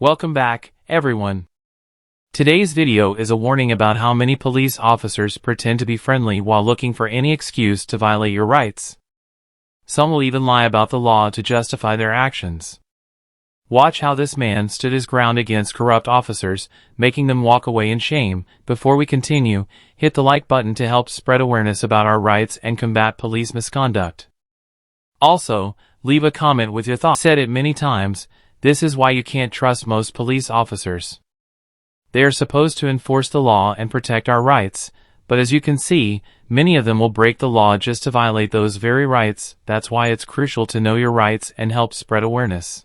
Welcome back, everyone. Today's video is a warning about how many police officers pretend to be friendly while looking for any excuse to violate your rights. Some will even lie about the law to justify their actions. Watch how this man stood his ground against corrupt officers, making them walk away in shame. Before we continue, hit the like button to help spread awareness about our rights and combat police misconduct. Also, leave a comment with your thoughts. I've said it many times, this is why you can't trust most police officers. They are supposed to enforce the law and protect our rights, but as you can see, many of them will break the law just to violate those very rights. That's why it's crucial to know your rights and help spread awareness.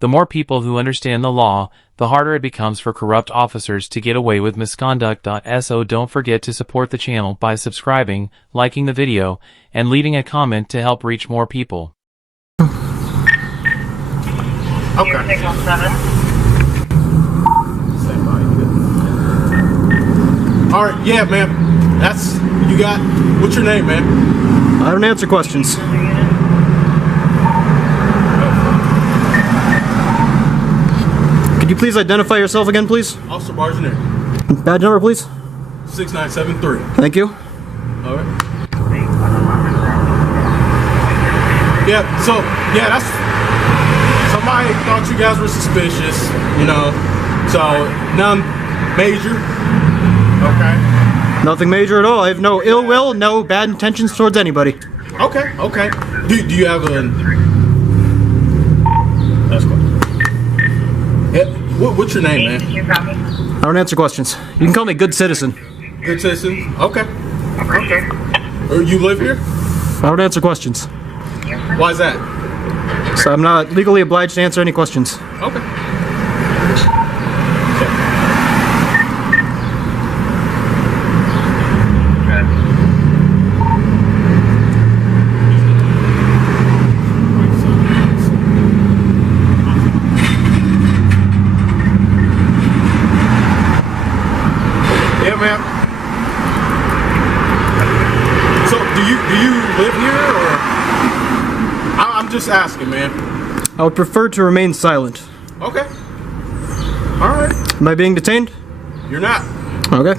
The more people who understand the law, the harder it becomes for corrupt officers to get away with misconduct. So don't forget to support the channel by subscribing, liking the video, and leaving a comment to help reach more people. Okay. All right, yeah, man. That's you got. What's your name, man? I don't answer questions. Could you please identify yourself again, please? Officer Bargener. Badge number, please. 6973. Thank you. All right. Yeah. So yeah, that's. Somebody thought you guys were suspicious, you know. So none major. Okay. Nothing major at all. I have no ill will, no bad intentions towards anybody. Okay, okay. Do you have a... That's cool. Yeah, what's your name, man? I don't answer questions. You can call me Good Citizen. Good Citizen? Okay. Okay. You live here? I don't answer questions. Why is that? So I'm not legally obliged to answer any questions. Okay. Yeah, ma'am. So, do you live here, or? I'm just asking, man. I would prefer to remain silent. Okay. All right. Am I being detained? You're not. Okay.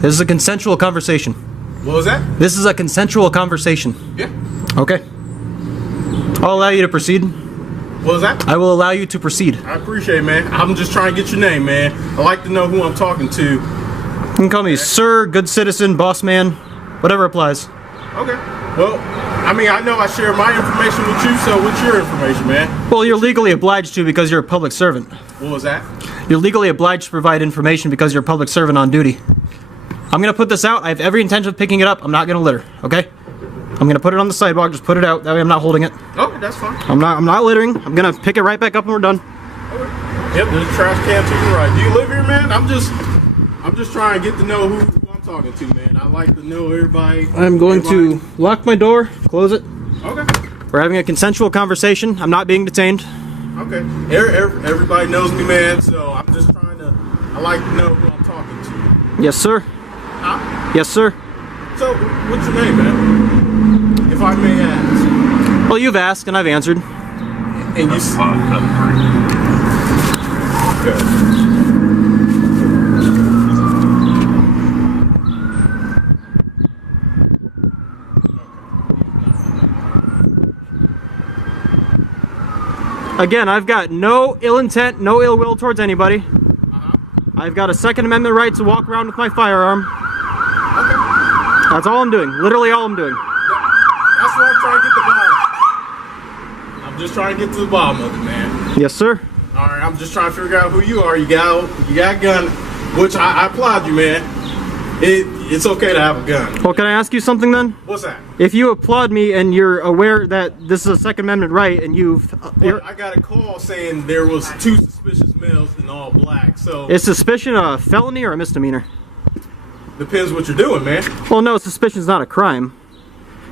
This is a consensual conversation. What was that? This is a consensual conversation. Yeah. Okay. I'll allow you to proceed. What was that? I will allow you to proceed. I appreciate it, man. I'm just trying to get your name, man. I like to know who I'm talking to. You can call me Sir, Good Citizen, Boss Man, whatever applies. Okay. Well, I mean, I know I share my information with you, so what's your information, man? Well, you're legally obliged to because you're a public servant. What was that? You're legally obliged to provide information because you're a public servant on duty. I'm going to put this out. I have every intention of picking it up. I'm not going to litter, okay? I'm going to put it on the sidewalk. Just put it out. That way I'm not holding it. Okay, that's fine. I'm not littering. I'm going to pick it right back up when we're done. Okay. Yep, there's a trash can to the right. Do you live here, man? I'm just trying to get to know who I'm talking to, man. I like to know everybody. I'm going to lock my door, close it. Okay. We're having a consensual conversation. I'm not being detained. Okay. Everybody knows me, man, so I'm just trying to, I like to know who I'm talking to. Yes, sir. Huh? Yes, sir. So, what's your name, man? If I may ask. Well, you've asked and I've answered. And you... Okay. Again, I've got no ill intent, no ill will towards anybody. I've got a Second Amendment right to walk around with my firearm. Okay. That's all I'm doing. Literally all I'm doing. That's what I'm trying to get to the bottom. I'm just trying to get to the bottom of it, man. Yes, sir. All right, I'm just trying to figure out who you are. You got a gun, which I applaud you, man. It's okay to have a gun. Well, can I ask you something then? What's that? If you applaud me and you're aware that this is a Second Amendment right and you've... Well, I got a call saying there was 2 suspicious males in all black, so... Is suspicion a felony or a misdemeanor? Depends what you're doing, man. Well, no, suspicion is not a crime.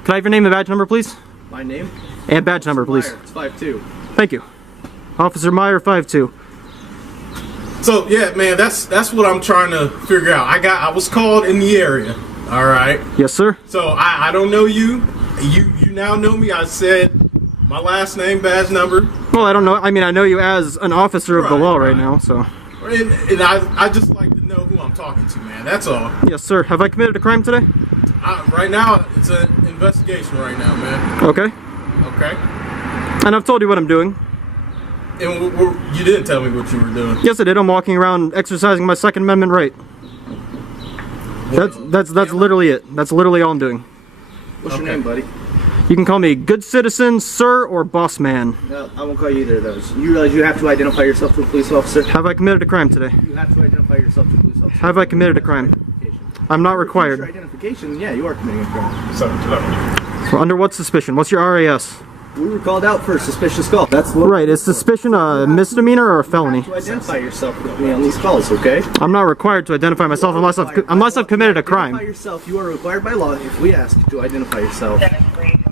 Can I have your name and badge number, please? My name? And badge number, please. Meyer. It's 5'2". Thank you. Officer Meyer, 5'2". So yeah, man, that's what I'm trying to figure out. I was called in the area. All right. Yes, sir. So I don't know you. You now know me. I said My last name, badge number. Well, I don't know. I mean, I know you as an officer of the law right now, so. And I just like to know who I'm talking to, man. That's all. Yes, sir. Have I committed a crime today? Right now, it's an investigation right now, man. Okay. Okay. And I've told you what I'm doing. And you didn't tell me what you were doing. Yes, I did. I'm walking around exercising my Second Amendment right. That's literally it. That's literally all I'm doing. What's your name, buddy? You can call me good citizen, sir, or boss man. No, I won't call you either of those. You realize you have to identify yourself to a police officer? Have I committed a crime today? You have to identify yourself to a police officer. Have I committed a crime? I'm not required. For identification, yeah, you are committing a crime. So, Under what suspicion? What's your RAS? We were called out for a suspicious call. That's what. Right, is suspicion a misdemeanor or a felony? You have to identify yourself with me on these calls, okay? I'm not required to identify myself unless I've committed a crime. Identify yourself. You are required by law if we ask you to identify yourself.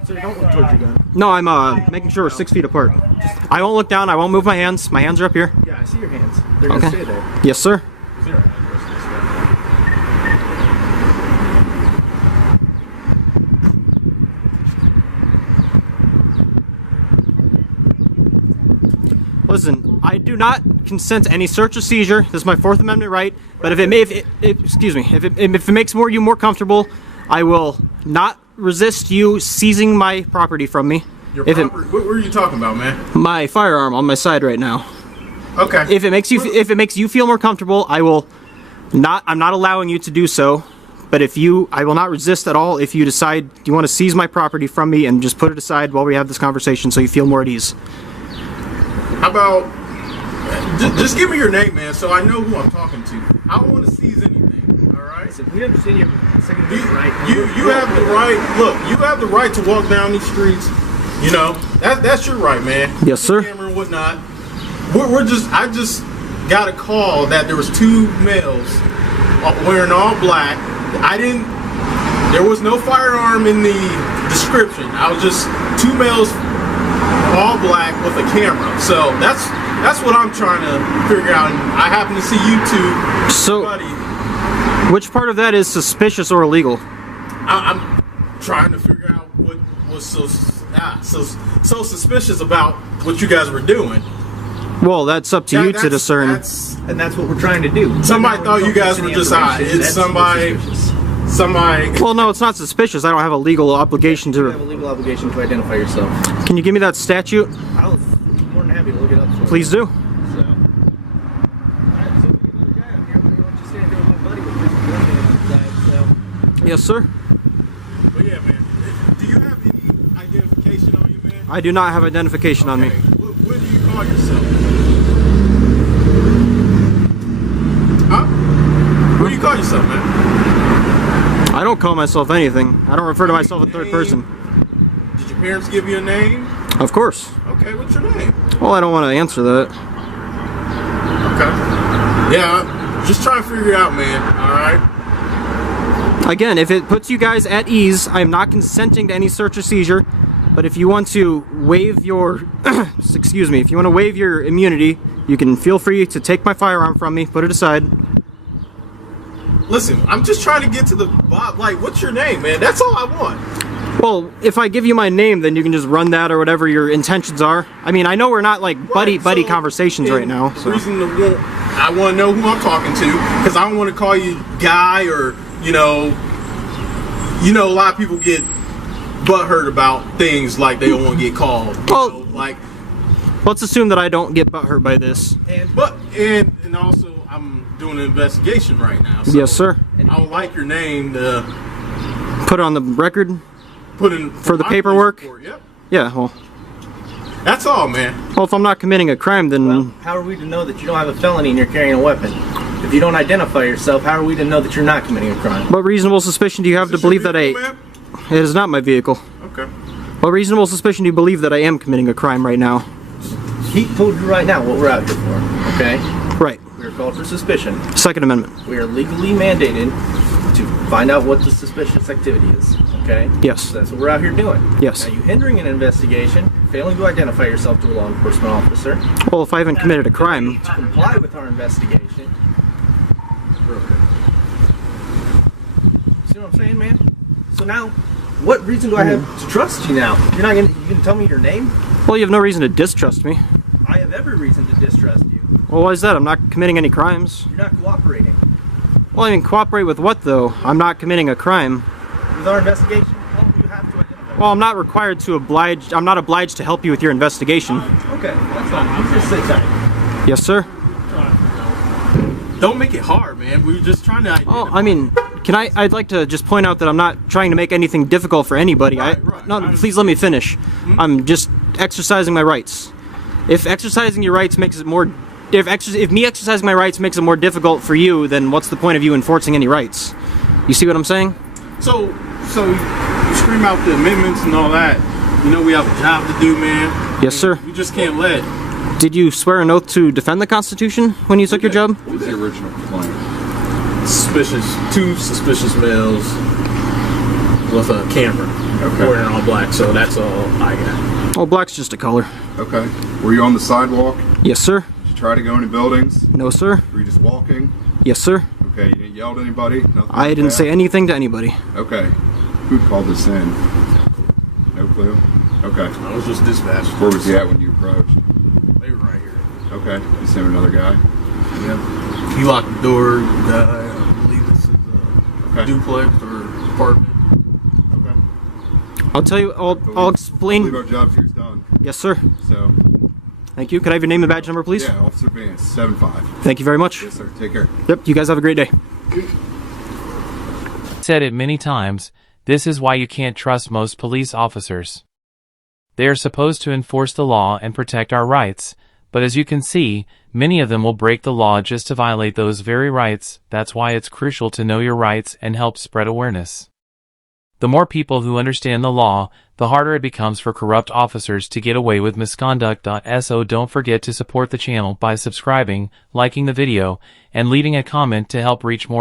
Sir, don't look towards your gun. No, I'm making sure we're 6 feet apart. I won't look down. I won't move my hands. My hands are up here. Yeah, I see your hands. They're gonna stay there. Yes, sir. Listen, I do not consent to any search or seizure. This is my Fourth Amendment right. But if it makes you more comfortable, I will not resist you seizing my property from me. Your property? What were you talking about, man? My firearm on my side right now. Okay. If it makes you feel more comfortable, I'm not allowing you to do so. But I will not resist at all if you decide you want to seize my property from me and just put it aside while we have this conversation so you feel more at ease. How about just give me your name, man, so I know who I'm talking to. I don't want to seize anything. All right. Listen, we understand your Second Amendment right. You have the right. Look, you have the right to walk down these streets. You know that's your right, man. Yes, sir. Camera and whatnot. I just got a call that there was 2 males wearing all black. There was no firearm in the description. I was just 2 males, all black with a camera. So that's what I'm trying to figure out. And I happen to see you 2. So, buddy. Which part of that is suspicious or illegal? I'm trying to figure out what was so suspicious about what you guys were doing. Well, that's up to you to discern. And that's what we're trying to do. Somebody thought you guys were just it's somebody. Well, no, it's not suspicious. I don't have a legal obligation You have a to. legal obligation to identify yourself. Can you give me that statute? I'll be more than happy to look it up for you. Please do. So, alright, so we get another guy up here. I'm gonna let you stand there with my buddy with Mr. Blanket outside, so. Yes, sir. But yeah, man. Do you have any identification on you, man? I do not have identification on me. What do you call yourself? Huh? What do you call yourself, man? I don't call myself anything. I don't refer to myself in third person. Did your parents give you a name? Of course. Okay, what's your name? Well, I don't want to answer that. Okay. Yeah, just trying to figure it out, man. All right. Again, if it puts you guys at ease, I am not consenting to any search or seizure. But if you want to waive your, excuse me, if you want to waive your immunity, you can feel free to take my firearm from me, put it aside. Listen, I'm just trying to get to the bottom. Like, what's your name, man? That's all I want. Well, if I give you my name, then you can just run that or whatever your intentions are. I mean, I know we're not like buddy conversations right now. The reason I want to know who I'm talking to, because I don't want to call you guy or a lot of people get butthurt about things like they don't want to get called. Well, like, let's assume that I don't get butthurt by this. And also I'm doing an investigation right now. So Yes, sir. I would like your name to Put it on the record. put in For the my paperwork? police report. Yep. Yeah. Well, That's all, man. if I'm not committing a crime, then Well, how are we to know that you don't have a felony and you're carrying a weapon? If you don't identify yourself, how are we to know that you're not committing a crime? what reasonable suspicion do you have to Is this your believe that vehicle, man? it is not my vehicle? Okay. What reasonable suspicion do you believe that I am committing a crime right now? He told you right now what we're out here for, okay? Right. We are called for suspicion. Second Amendment. We are legally mandated to find out what the suspicious activity is, okay? Yes. So that's what we're out here doing. Yes. Now, you hindering an investigation, failing to identify yourself to a law enforcement officer, Well, if I haven't committed a crime, to comply with our investigation. We're okay. See what I'm saying, man? So now, what reason do I have to trust you now? You can tell me your name? Well, you have no reason to distrust me. I have every reason to distrust you. Well, why is that? I'm not committing any crimes. You're not cooperating Well, I mean, cooperate with what, though? I'm not committing a crime. with our investigation. Well, you have to identify. Well, I'm not required to oblige. I'm not obliged to help you with your investigation. Okay, that's fine. You just sit tight. Yes, sir. Don't make it hard, man. We were just trying to identify. Oh, I mean, I'd like to just point out that I'm not trying to make anything difficult for anybody. Right. No, please let me finish. I'm just exercising my rights. If exercising your rights makes it more, if me exercising my rights makes it more difficult for you, then what's the point of you enforcing any rights? You see what I'm saying? So you scream out the amendments and all that. You know we have a job to do, man. Yes, sir. We just can't let. Did you swear an oath to defend the Constitution when you took your job? What was the original complaint? Two suspicious males with a camera. Okay. Wearing all black, so that's all I got. Well, black's just a color. Okay. Were you on the sidewalk? Yes, sir. Did you try to go into buildings? No, sir. Were you just walking? Yes, sir. Okay. You didn't yell at anybody? Nothing I like didn't that? say anything to anybody. Okay. Who called this in? No clue? Okay. I was just dispatched. Where was he at when you approached? They were right here. Okay. You sent another guy? Yeah. He locked the door. I believe this is a Okay. duplex or apartment. Okay. I'll tell you. I'll I believe explain. our job here's done. Yes, sir. So, Thank you. Could I have your name and badge number, please? yeah, Officer Vance, 7-5. Thank you very much. Yes, sir. Take care. Yep. You guys have a great day. Said it many times, this is why you can't trust most police officers. They are supposed to enforce the law and protect our rights, but as you can see, many of them will break the law just to violate those very rights. That's why it's crucial to know your rights and help spread awareness. The more people who understand the law, the harder it becomes for corrupt officers to get away with misconduct. So don't forget to support the channel by subscribing, liking the video, and leaving a comment to help reach more